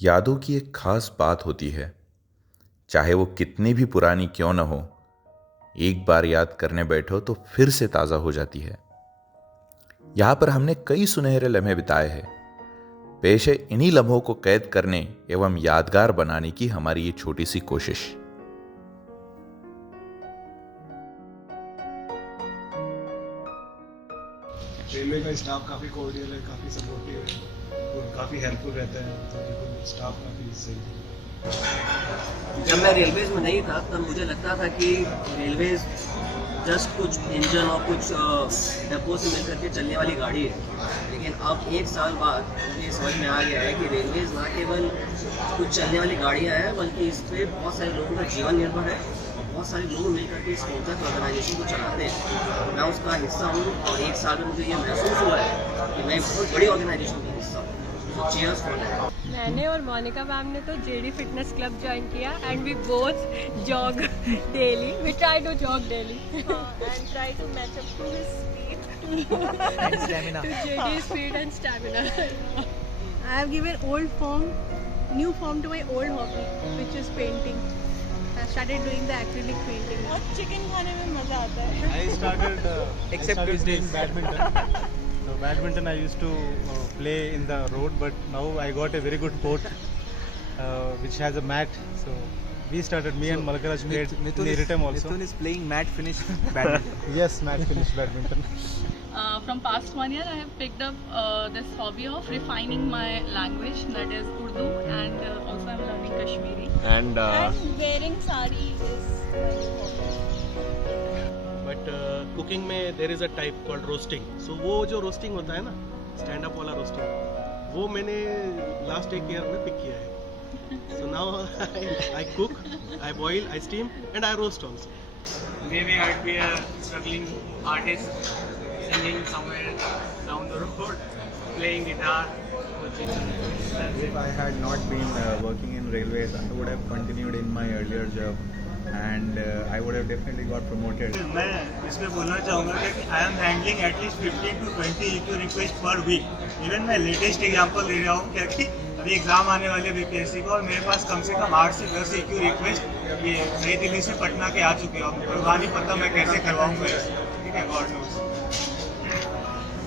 यादों की एक खास बात होती है, चाहे वो कितनी भी पुरानी क्यों न हो, एक बार याद करने बैठो तो फिर से ताज़ा हो जाती है। यहाँ पर हमने कई सुनहरे लम्हे बिताए हैं। पेश है इन्हीं लम्हों को कैद करने एवं यादगार बनाने की हमारी ये छोटी सी कोशिश। रेलवे का स्टाफ काफ़ी कोऑर्डियल है, काफ़ी सपोर्टिव है और काफ़ी हेल्पफुल रहता है, तो बिल्कुल स्टाफ काफ़ी सही है। जब मैं रेलवेज में नहीं था तब मुझे लगता था कि रेलवेज जस्ट कुछ इंजन और कुछ डिपो से मिलकर के चलने वाली गाड़ी है, लेकिन अब एक साल बाद मुझे समझ में आ गया है कि रेलवेज ना केवल कुछ चलने वाली गाड़ियाँ हैं, बल्कि इस पर बहुत सारे लोगों का जीवन निर्भर है और बहुत सारे लोग मिलकर के इस मोटर ऑर्गेनाइजेशन को चलाते हैं। मैं उसका हिस्सा हूँ और एक साल में मुझे ये महसूस हुआ है कि मैं बहुत बड़ी ऑर्गेनाइजेशन का हिस्सा हूँ। तो चीयर्स फॉर दैट। मैंने और मोनिका मैम ने तो जेडी फिटनेस क्लब ज्वाइन किया and we both jog daily. We try to jog daily and try to match up to his speed and stamina, to JD's speed and stamina. I have given new form to my old hobby, which is painting. I started doing the acrylic painting. और chicken खाने में मजा आता है। I started playing badminton. So badminton I used to play in the road, but now I got a very good court which has a mat. So we started, me and Malakaraj played in the Iritam also. Mithun is playing mat finish badminton. Yes, mat finish badminton. From past 1 year, I have picked up this hobby of refining my language, that is Urdu, and also I'm learning Kashmiri. And wearing sari is my new hobby. But cooking में there is a type called roasting. So वो जो roasting होता है ना, stand up वाला roasting, वो मैंने last 1 year में पिक किया है. So now I cook, I boil, I steam and I roast also. Maybe I'd be a struggling artist singing somewhere down the road, playing guitar. if I had not been working in railways, I would have continued in my earlier job, and I would have definitely got promoted. मैं इसमें बोलना चाहूँगा कि I am handling at least 15 to 20 EQ requests per week. Even मैं latest example ले रहा हूँ क्योंकि अभी एग्जाम आने वाले बीपीएससी को, और मेरे पास कम से कम 8 से 10 EQ रिक्वेस्ट ये नई दिल्ली से पटना के आ चुके हैं. भगवान ही पता मैं कैसे करवाऊँगा, ठीक है, गॉड नोस.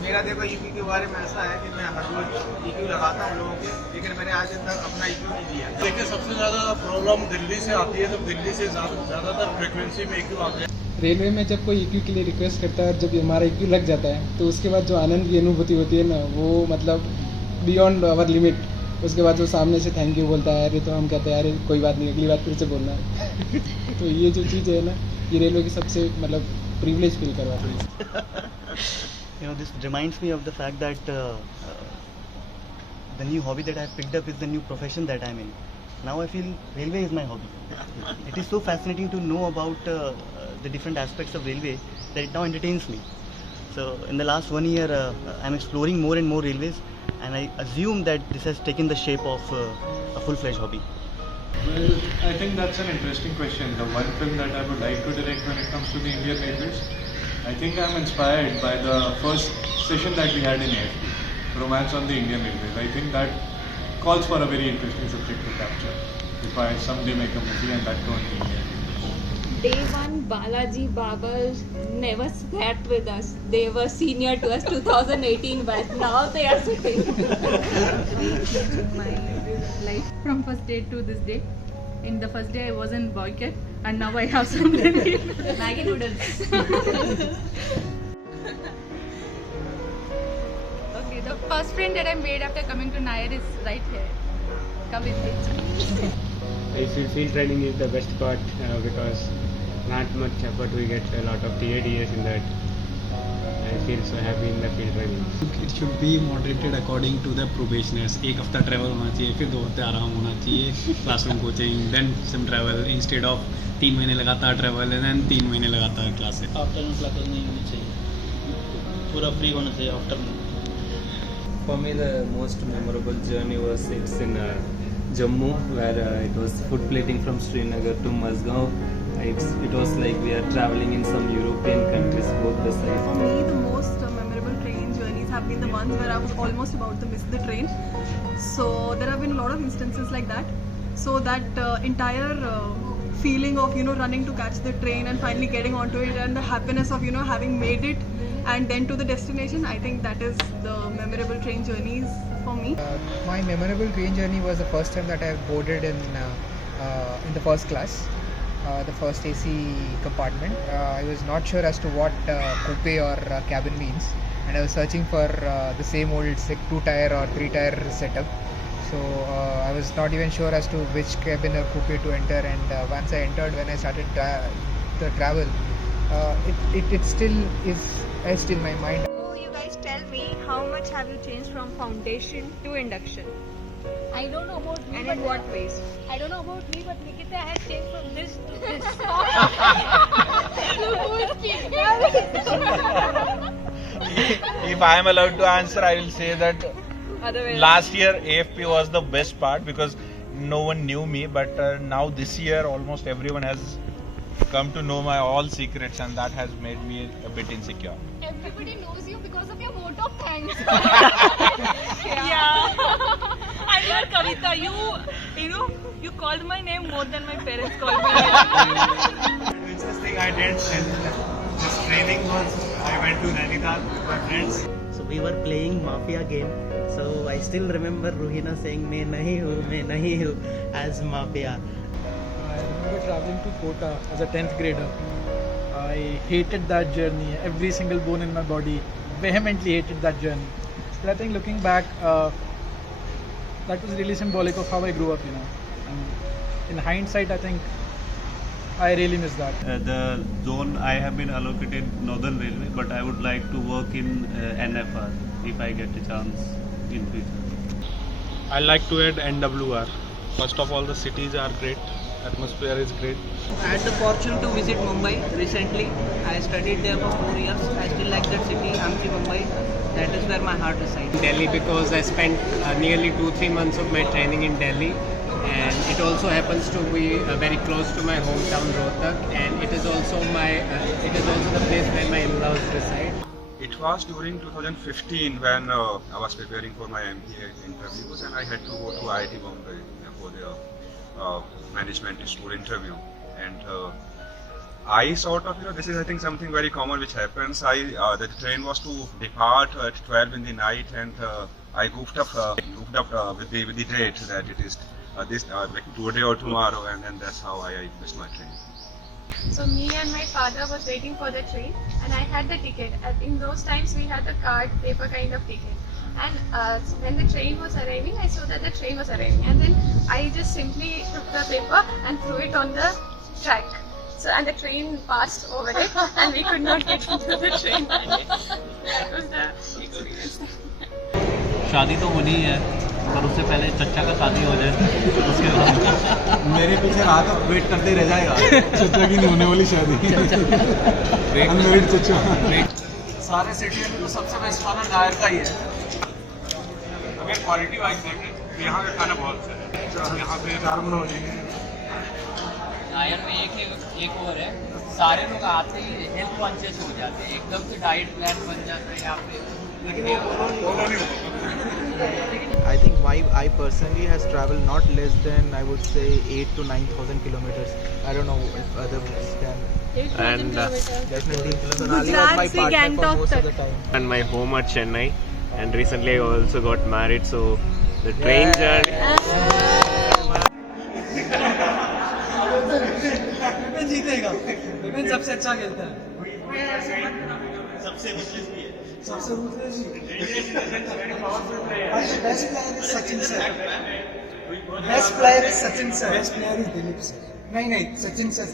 मेरा देखो ईक्यू के बारे में ऐसा है कि मैं हर रोज ईक्यू लगाता हूँ लोगों के, लेकिन मैंने आज तक अपना ईक्यू नहीं दिया. देखिए, सबसे ज़्यादा प्रॉब्लम दिल्ली से आती है, तो दिल्ली से ज़्यादातर फ्रिक्वेंसी में EQ आते हैं. रेलवे में जब कोई EQ के लिए रिक्वेस्ट करता है और जब हमारा EQ लग जाता है तो उसके बाद जो आनंद की अनुभूति होती है ना, वो मतलब बियॉन्ड आवर लिमिट. उसके बाद वो सामने से थैंक यू बोलता है, अरे तो हम कहते हैं अरे कोई बात नहीं, अगली बार फिर से बोलना है. तो ये जो चीज़ है ना, ये रेलवे की सबसे मतलब प्रिविलेज फील करवाती है. You know, this reminds me of the fact that the new hobby that I have picked up is the new profession that I'm in. Now I feel railway is my hobby. It is so fascinating to know about the different aspects of railway that it now entertains me. So in the last 1 year, I'm exploring more and more railways, and I assume that this has taken the shape of a full-fledged hobby. Well, I think that's an interesting question. The one film that I would like to direct when it comes to the Indian Railways, I think I'm inspired by the first session that we had in AIP, Romance on the Indian Railways. I think that calls for a very interesting subject to capture if I someday make a movie, and that too on the Indian Railways. Day one, Balaji Babas never sat with us. They were senior to us 2018, but now they are sitting. My life from first day to this day. In the first day I was in boycott, and now I have some Maggi noodles. Okay, the first friend that I made after coming to NAIR is right here. Come with me. I feel field training is the best part because not much effort, we get a lot of TADS in that. I feel so happy in the field training. It should be moderated according to the probationers. 1 हफ्ता travel होना चाहिए, फिर 2 हफ्ते आराम होना चाहिए, classroom coaching, then some travel, instead of 3 महीने लगातार ट्रैवल एंड देन 3 महीने लगातार क्लासेस. आफ्टरनून क्लासेस नहीं होनी चाहिए, पूरा फ्री होना चाहिए afternoon. For me, the most memorable journey was in Jammu, where it was food plating from Srinagar to Mazgaon. It was like we are traveling in some European countries, both the sides. For me, the most memorable train journeys have been the ones where I was almost about to miss the train. So there have been a lot of instances like that. So that entire feeling of running to catch the train and finally getting onto it, and the happiness of having made it and then to the destination, I think that is the memorable train journeys for me. My memorable train journey was the first time that I boarded in the first class, the first AC compartment. I was not sure as to what coupe or cabin means, and I was searching for the same old 2-tier or 3-tier setup. So I was not even sure as to which cabin or coupe to enter, and once I entered, when I started the travel, it still is etched in my mind. So you guys tell me, how much have you changed from foundation to induction? I don't know about me, And but in what ways? I don't know about me, but Nikita has changed from this to this. If I am allowed to answer, I will say that Otherwise, last year AFP was the best part because no one knew me, but now this year almost everyone has come to know my all secrets, and that has made me a bit insecure. everybody knows you because of your vote of thanks. Yeah. I love Kavita. You called my name more than my parents called me. This thing I did, and this training was, I went to Nainital with my friends. So we were playing Mafia game. So I still remember Ruhina saying "मैं नहीं हूँ" as Mafia. I remember traveling to Kota as a 10th grader. I hated that journey. Every single bone in my body vehemently hated that journey. But I think looking back, that was really symbolic of how I grew up, And in hindsight, I think I really miss that. The zone I have been allocated Northern Railway, but I would like to work in NFR if I get a chance in future. I like to add NWR. First of all, the cities are great, atmosphere is great. I had the fortune to visit Mumbai recently. I studied there for 4 years. I still like that city, Hampi, Mumbai. That is where my heart resides. Delhi, because I spent nearly 2-3 months of my training in Delhi, and it also happens to be very close to my hometown Rohtak, and it is also the place where my in-laws reside. It was during 2015 when I was preparing for my MBA interviews, and I had to go to IIT Bombay for the management school interview. And I sort of, this is I think something very common which happens. The train was to depart at 12 in the night, and I goofed up with the date that it is like today or tomorrow, and then that's how I missed my train. So me and my father was waiting for the train, and I had the ticket. In those times we had the card paper kind of ticket. And when the train was arriving, I saw that the train was arriving, and then I just simply took the paper and threw it on the track. So and the train passed over it, and we could not get into the train. That was the experience. शादी तो होनी ही है, पर उससे पहले चच्चा का शादी हो जाए, उसके बाद मेरे पीछे रहा तो वेट करते रह जाएगा। चच्चा की नहीं होने वाली शादी। अनमेरिड चच्चा। सारे सिटी में तो सबसे बेस्ट खाना नायर का ही है। अगर क्वालिटी वाइज देखें तो यहाँ का खाना बहुत अच्छा है। यहाँ पे नॉर्मल हो जाएंगे। नायर में एक और है, सारे लोग आते ही हेल्थ कॉन्शियस हो जाते हैं, एकदम से डाइट प्लान बन जाता है यहाँ पे। I think I personally has traveled not less than, I would say, 8,000 to 9,000 kilometers. I don't know if others can. And Definitely. Gujarat was my partner for most of the time. And my home at Chennai, and recently I also got married, so the train journey. जीतेगा, सबसे अच्छा खेलता है। सबसे ruthless best player is Sachin sir. Best player is Sachin sir. Best player is Dilip sir. नहीं Sachin sir.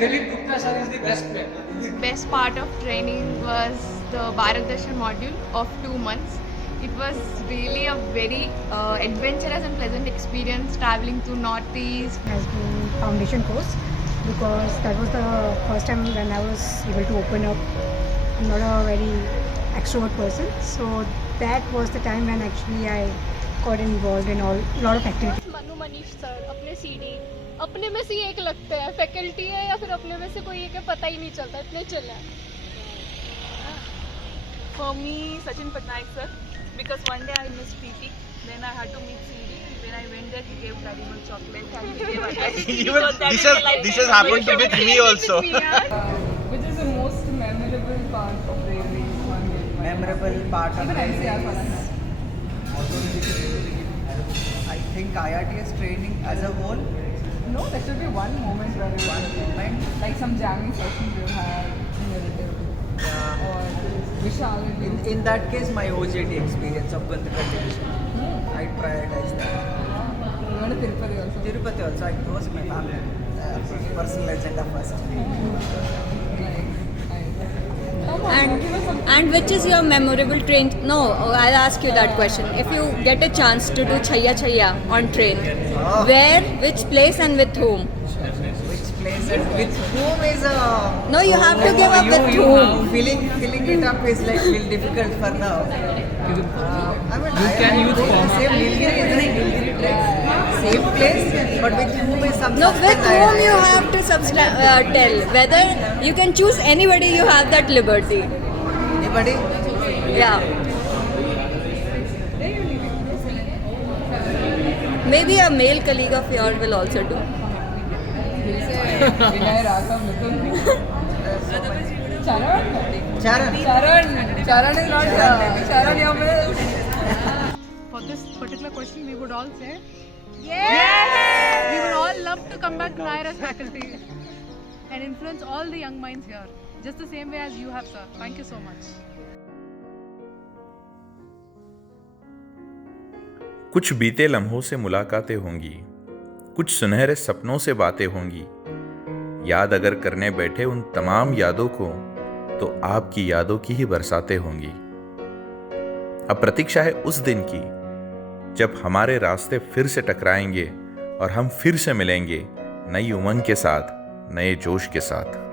Dilip Gupta sir is the best player. The best part of training was the Bharat Darshan module of 2 months. It was really a very adventurous and pleasant experience traveling to Northeast. Has been foundation course, because that was the first time when I was able to open up. I'm not a very extrovert person, so that was the time when actually I got involved in a lot of activities. Manu Manish sir अपने CD अपने में से एक लगते हैं, faculty है या फिर अपने में से कोई एक है, पता ही नहीं चलता, इतने चला। For me, Sachin Patnaik sir, because one day I missed PT, then I had to meet CD, and when I went there, he gave very much chocolate and he gave advice. Even this has happened with me also. Which is the most memorable part of railways? Memorable part of railways? I think IRTS training as a whole. No, there should be one moment where you like some jamming sessions you had in your interview. Or Vishal. In that case, my OJT experience of Gandhika division. I prioritize that. You went to Tirupati also? Tirupati also. I was my family. Personal agenda first. And which is your memorable train? No, I'll ask you that question. If you get a chance to do Chhaya Chhaya on train, where, which place and with whom? Which place and with whom is a... No, you have to give up with whom. Filling it up is like little difficult for now. I mean, you can use the same Nilgiri is like Nilgiri train. Same place, but with whom is something. No, with whom you have to tell. Whether you can choose anybody, you have that liberty. Anybody? Yeah. Maybe a male colleague of yours will also do. Charan is not Charan Yamil. For this particular question, we would all say yes! We would all love to come back to NAIR as faculty and influence all the young minds here, just the same way as you have, sir. Thank you so much. कुछ बीते लम्हों से मुलाकातें होंगी, कुछ सुनहरे सपनों से बातें होंगी। याद अगर करने बैठे उन तमाम यादों को, तो आपकी यादों की ही बरसातें होंगी। अब प्रतीक्षा है उस दिन की जब हमारे रास्ते फिर से टकराएंगे और हम फिर से मिलेंगे नई उमंग के साथ, नए जोश के साथ।